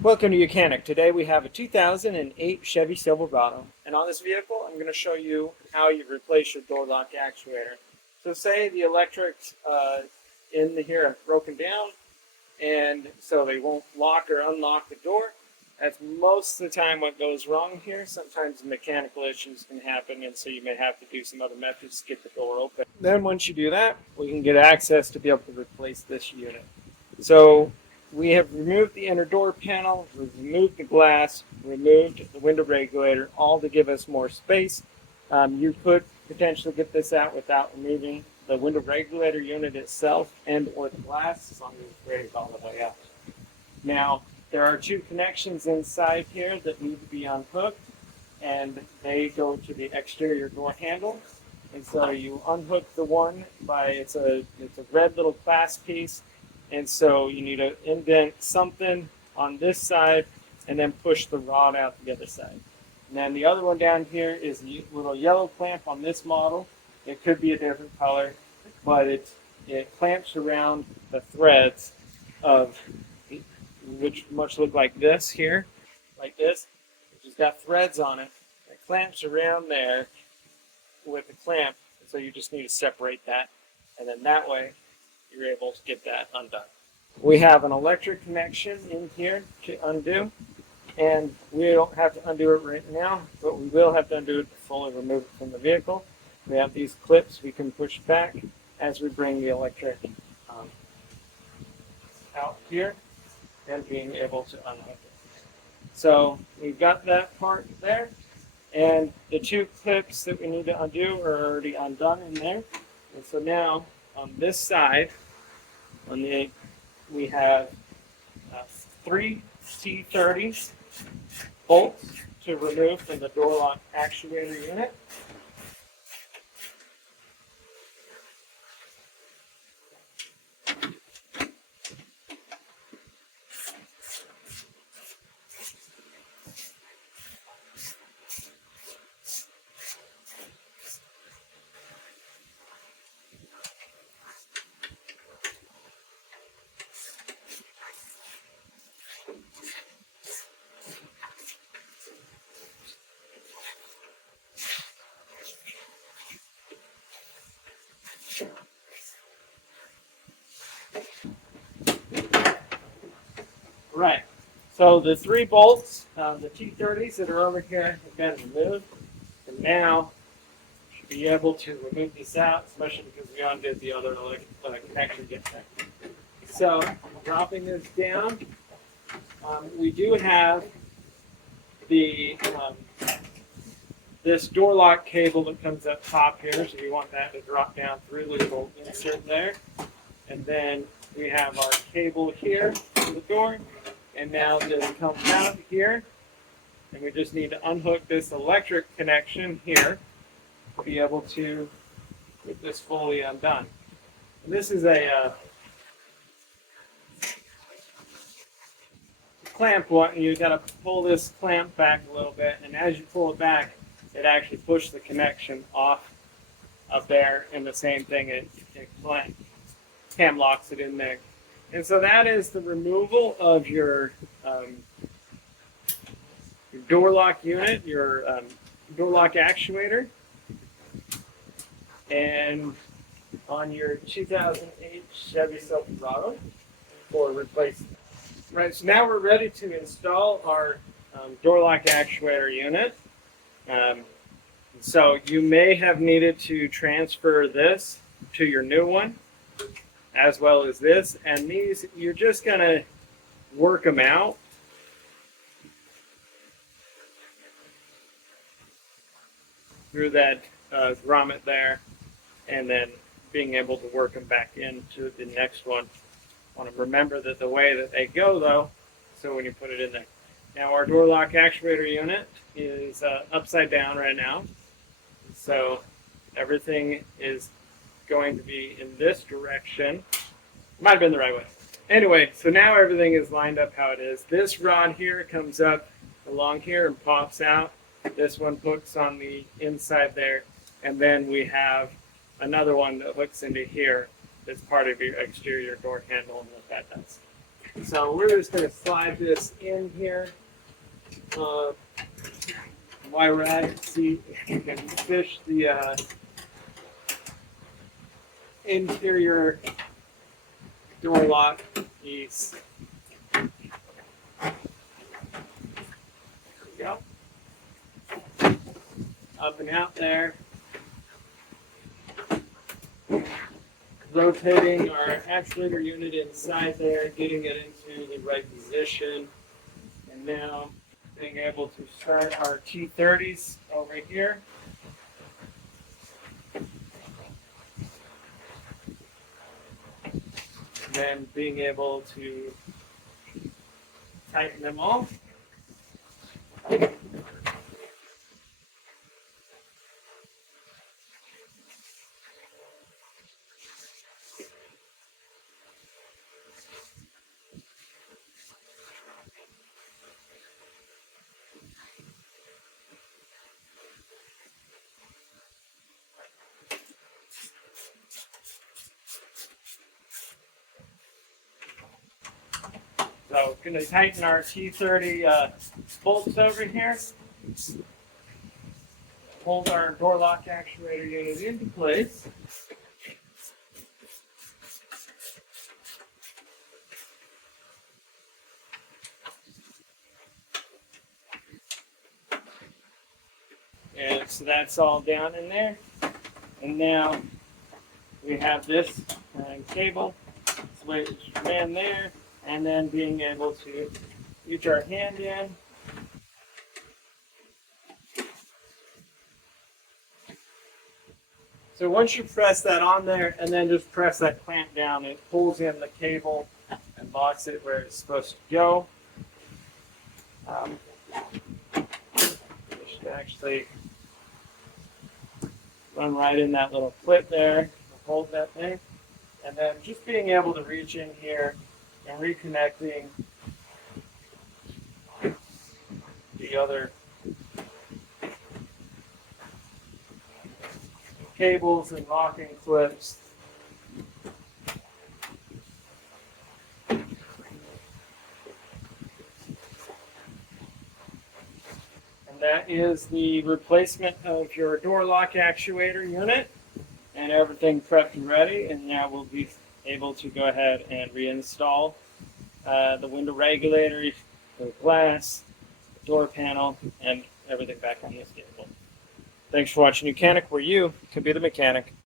Welcome to Mechanic. Today we have a 2008 Chevy Silverado, and on this vehicle I'm going to show you how you replace your door lock actuator. So say the electrics in here have broken down, and so they won't lock or unlock the door. That's most of the time what goes wrong here. Sometimes mechanical issues can happen, and so you may have to do some other methods to get the door open. Then once you do that, we can get access to be able to replace this unit. So we have removed the inner door panel, we've removed the glass, removed the window regulator, all to give us more space. You could potentially get this out without removing the window regulator unit itself and or the glass, as long as it's rated all the way up. Now, there are two connections inside here that need to be unhooked, and they go to the exterior door handle. And so you unhook the one by, it's a red little clasp piece. And so you need to indent something on this side and then push the rod out the other side. And then the other one down here is the little yellow clamp on this model. It could be a different color, but it clamps around the threads of, which much look like this here, like this, which has got threads on it. It clamps around there with the clamp, so you just need to separate that, and then that way you're able to get that undone. We have an electric connection in here to undo, and we don't have to undo it right now, but we will have to undo it to fully remove it from the vehicle. We have these clips we can push back as we bring the electric out here and being able to unhook it. So we've got that part there, and the two clips that we need to undo are already undone in there. And so now on this side, we have 3 T30 bolts to remove from the door lock actuator unit. Right. So the 3 bolts, the T30s that are over here have been removed. And now you should be able to remove this out, especially because we undid the other connection get there. So dropping this down, we do have the this door lock cable that comes up top here. So you want that to drop down through the little insert there. And then we have our cable here to the door. And now this comes out here, and we just need to unhook this electric connection here to be able to get this fully undone. And this is a clamp one. You've got to pull this clamp back a little bit, and as you pull it back, it actually pushes the connection off of there, and the same thing, it cam locks it in there. And so that is the removal of your door lock unit, your door lock actuator, and on your 2008 Chevy Silverado for replacement. Right, so now we're ready to install our door lock actuator unit. So you may have needed to transfer this to your new one, as well as this, and these, you're just going to work them out. Through that grommet there, and then being able to work them back into the next one. I want to remember that the way that they go, though, so when you put it in there. Now our door lock actuator unit is upside down right now, so everything is going to be in this direction. Might have been the right way. Anyway, so now everything is lined up how it is. This rod here comes up along here and pops out. This one hooks on the inside there, and then we have another one that hooks into here that's part of your exterior door handle and what that does. So we're just going to slide this in here. While we're at it, see if you can fish the interior door lock piece. There we go. Up and out there. Rotating our actuator unit inside there, getting it into the right position. And now being able to start our T30s over here. And then being able to tighten them all. So going to tighten our T30 bolts over here. Hold our door lock actuator unit into place. And so that's all down in there. And now we have this cable switch in there, and then being able to reach our hand in. So once you press that on there and then just press that clamp down, it pulls in the cable and locks it where it's supposed to go. It should actually run right in that little clip there, hold that thing. And then just being able to reach in here and reconnecting the other cables and locking clips. And that is the replacement of your door lock actuator unit, and everything prepped and ready. And now we'll be able to go ahead and reinstall the window regulator, the glass, the door panel, and everything back on this vehicle. Thanks for watching Mechanic, where you can be the mechanic.